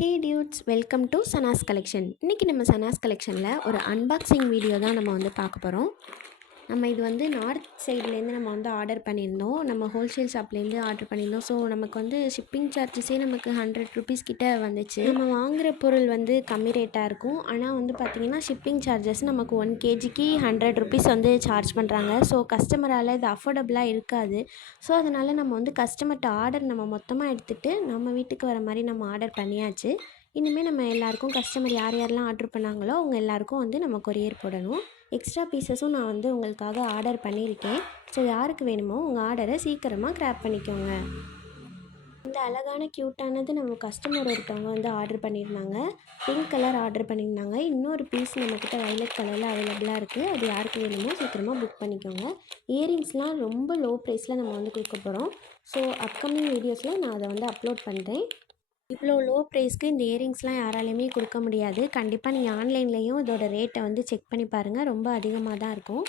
Hey dudes, welcome to Sana's collection. இன்றைக்கி நம்ம சனாஸ் கலெக்ஷனில் ஒரு அன்பாக்சிங் வீடியோ தான் நம்ம பார்க்க போகிறோம். நம்ம இது நார்த் சைட்லேருந்து நம்ம ஆர்டர் பண்ணியிருந்தோம். நம்ம ஹோல்சேல் ஷாப்லேருந்து ஆர்டர் பண்ணியிருந்தோம். ஸோ நமக்கு ஷிப்பிங் சார்ஜஸே நமக்கு 100 ருபீஸ் கிட்ட வந்துச்சு. நம்ம வாங்குகிற பொருள் கம்மி ரேட்டாக இருக்கும். ஆனால் பார்த்திங்கன்னா ஷிப்பிங் சார்ஜஸ் நமக்கு 1 கேஜிக்கு 100 ருபீஸ் சார்ஜ் பண்ணுறாங்க. ஸோ கஸ்டமரால் இது அஃபோர்டபுளாக இருக்காது. ஸோ அதனால் நம்ம கஸ்டமர்கிட்ட ஆர்டர் நம்ம மொத்தமாக எடுத்துகிட்டு நம்ம வீட்டுக்கு வர மாதிரி நம்ம ஆர்டர் பண்ணியாச்சு. இனிமேல் நம்ம எல்லாேருக்கும் கஸ்டமர் யார் யாரெல்லாம் ஆர்டர் பண்ணாங்களோ அவங்க எல்லாேருக்கும் நம்ம கொரியர் போடணும். எக்ஸ்ட்ரா பீசஸும் நான் உங்களுக்காக ஆர்டர் பண்ணியிருக்கேன். ஸோ யாருக்கு வேணுமோ உங்கள் ஆர்டரை சீக்கிரமாக கிராப் பண்ணிக்கோங்க. இந்த அழகான க்யூட்டானது நம்ம கஸ்டமர் ஒருத்தவங்க ஆர்டர் பண்ணியிருந்தாங்க. பிங்க் கலர் ஆர்டர் பண்ணியிருந்தாங்க. இன்னொரு பீஸ் நம்மக்கிட்ட வயலட் கலரில் அவைலபிளாக இருக்குது. அது யாருக்கு வேணுமோ சீக்கிரமாக புக் பண்ணிக்கோங்க. இயரிங்ஸ்லாம் ரொம்ப லோ ப்ரைஸில் நம்ம கொடுக்க போகிறோம். ஸோ அப்கமிங் வீடியோஸில் நான் அதை அப்லோட் பண்ணுறேன். இவ்வளோ லோ ப்ரைஸ்க்கு இந்த இயரிங்ஸ்லாம் யாராலையுமே கொடுக்க முடியாது. கண்டிப்பாக நீங்கள் ஆன்லைன்லேயும் இதோட ரேட்டை செக் பண்ணி பாருங்கள். ரொம்ப அதிகமாக தான் இருக்கும்.